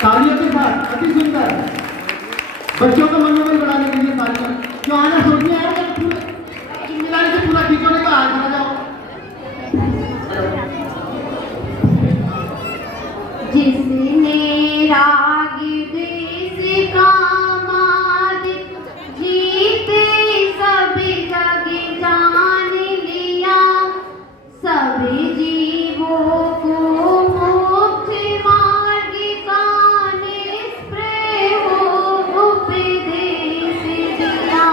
तालियों के साथ अति सुंदर बच्चों का मनोबल बढ़ाने के लिए तालियां। जो आना सोचने आए हैं पूरा चिल्लाने से पूरा खींचोने का हाथ आ जाओ। जिसने राग देश का मालिक जीते सब जग जान लिया, सब जीवों को मुक्त मार्ग का निष्प्रय हो उपदेश दिया।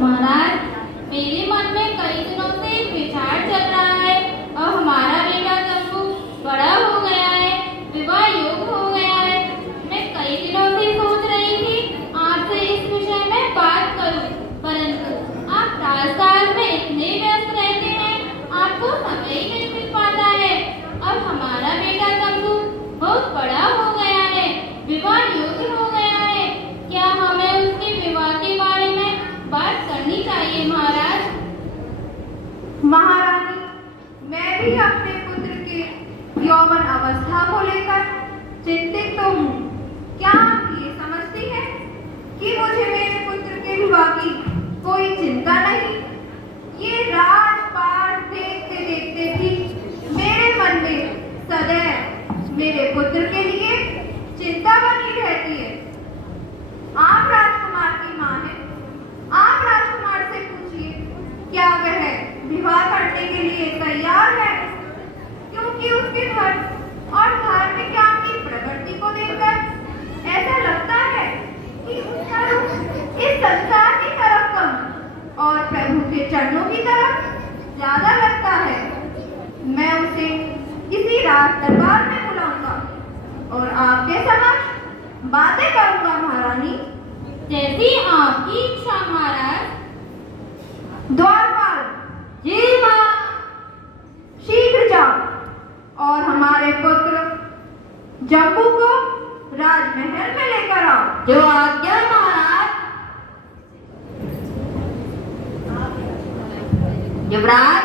महाराज, मेरे मन में कई दिनों से एक विचार चल रहा है। अब हमारा बेटा जम्बू बड़ा हो गया है, विवाह योग्य हो गया है। मैं कई दिनों से सोच रही थी आपसे इस विषय में बात करूं, परंतु आप राजकाज में इतने व्यस्त रहते हैं, आपको समय ही नहीं मिल पाता है। अब हमारा बेटा जम्बू बहुत बड़ा हो गया है, विवाह योग्य हो गया है। क्या हमें उसके विवाह के बारे में बात करनी चाहिए महाराज? महारानी, मैं भी अपने पुत्र के यौवन अवस्था को लेकर चिंतित तो हूँ। क्या आप ये समझती हैं कि मुझे मेरे पुत्र के विवाह की कोई चिंता नहीं? ये राजपाट देखते देखते भी मेरे मन में सदैव मेरे पुत्र के लिए चिंता बनी रहती है। आप राजकुमार की माँ हैं, आप राजकुमार से पूछिए क्या वह विवाह करने के लिए तैयार है, क्योंकि उसके घर और धार्मिक ज्ञान की प्रकृति को देखकर ऐसा लगता है कि उसका रुख इस संसार की तरफ कम और प्रभु के चरणों की तरफ ज्यादा लगता है। मैं उसे किसी रात दरबार में बुलाऊंगा और आपके समक्ष बातें करूंगा महारानी। जैसी आपकी इच्छा महाराज। द्वारपाल, जी माँ। शीघ्र जाओ और हमारे पुत्र जम्बू को राजमहल में लेकर आओ। जो आज्ञा महाराज। युवराज,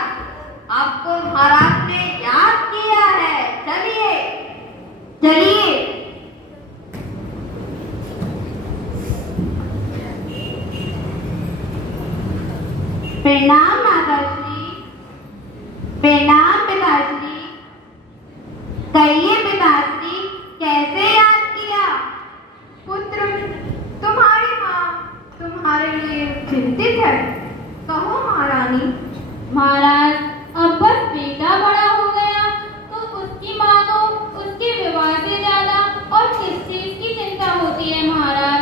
आपको महाराज ने याद किया है, चलिए चलिए। प्रणाम माताश्री। प्रणाम पिताश्री। कहिए पिताश्री, कैसे याद किया? पुत्र, तुम्हारी माँ तुम्हारे लिए चिंतित है। कहो महारानी। महाराज, अब बस बेटा बड़ा हो गया तो उसकी माँ को उसके विवाह से ज्यादा और किस चीज की चिंता होती है महाराज।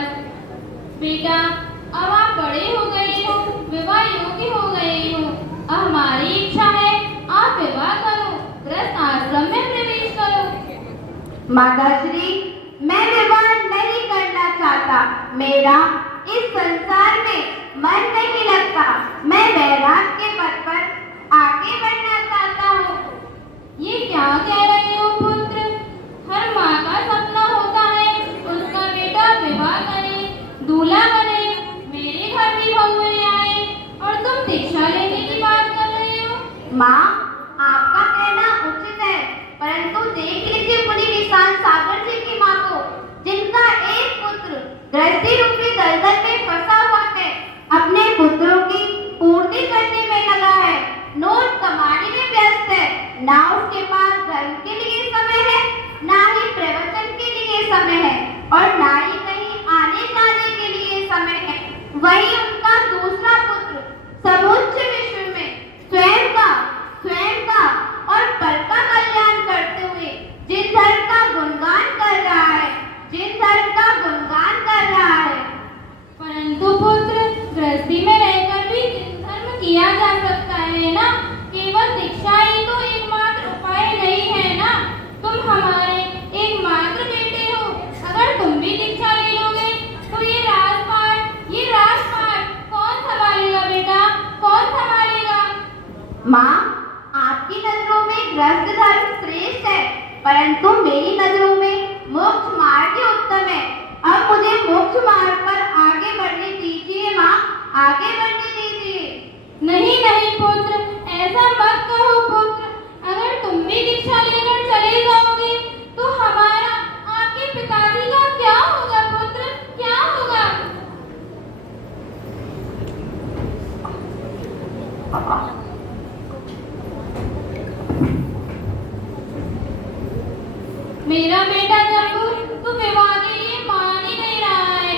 बेटा, अब आप बड़े हो गए हो, विवाह योग्य हो गए हो। अब हमारी माताश्री, मैं विवाह नहीं करना चाहता। मेरा इस संसार में मन नहीं लगता। मैं वैराग के पथ पर आगे बढ़ना चाहता हूँ। ये क्या कह रहे हो पुत्र? हर माँ का सपना होता है उसका बेटा विवाह करे, दूल्हा बने, मेरे घर भी बहुएं आए, और तुम दीक्षा लेने की बात कर रहे हो। माँ, आपका कहना उचित है, परंतु देख लीजिए मुनि निशान सागर जी की माँ को, जिनका एक पुत्र गृहस्थी रूपी दलदल में फंसा हुआ है, अपने पुत्रों की पूर्ति करने में लगा है, नोट कमाने में व्यस्त है। ना उसके पास धर्म के लिए समय है, ना ही प्रवचन के लिए समय है, और ना ही कहीं आने जाने के लिए समय है। वही उनका दूसरा पुत्र सर्वोच्च विश्व में स्वयं का और पल का कल्याण करते हुए जिन धर्म का गुणगान कर रहा है, परंतु पुत्र, गृहस्थी में रहकर भी धर्म किया जा सकता है ना। केवल दीक्षा ही तो एकमात्र उपाय नहीं है ना। तुम हमारे एकमात्र बेटे हो। अगर तुम भी दीक्षा ले लोगे तो ये राजपाट कौन संभालेगा बेटा, कौन संभालेगा? माँ, आपकी नजरों में गृहस्थ धर्म श्रेष्ठ है, परंतु मेरी नजरों में मोक्ष मार्ग ही उत्तम है। अब मुझे मोक्ष मार्ग पर आगे बढ़ने दीजिए माँ, आगे बढ़ने दीजिए। नहीं पुत्र, ऐसा मत कहो पुत्र। अगर तुम भी दीक्षा लेकर चले जाओगे तो हमारा, आपके पिताजी का क्या होगा पुत्र, क्या होगा? मेरा बेटा जम्बू तो विवाह के लिए मान ही नहीं रहा है।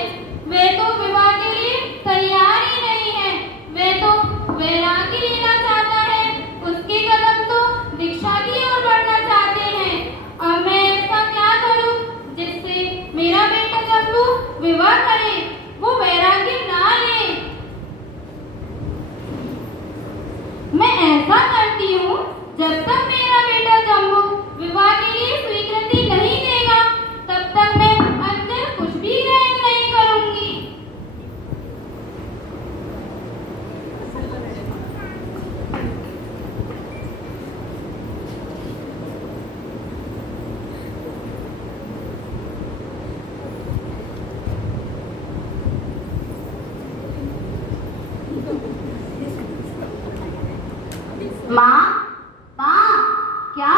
वे तो विवाह के लिए तैयार ही नहीं है। वे तो वैरागी लेना चाहता है। उसके कदम तो दीक्षा की ओर बढ़ना चाहते हैं। अब मैं ऐसा क्या करूं जिससे मेरा बेटा जम्बू विवाह करे, वो वैरागी ना ले। मैं ऐसा करती हूँ, जब तक मेरा बेटा जम्बू विवाह के लिए स्वीकृति नहीं देगा, तब तक मैं अंदर कुछ भी ग्रहण नहीं करूंगी। माँ, क्या